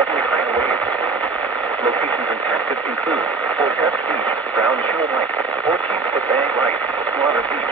suddenly higher waves. Locations inspected include Fortest Beach, Brown Shore Light, 14-foot Bag Right, Slaughter Beach,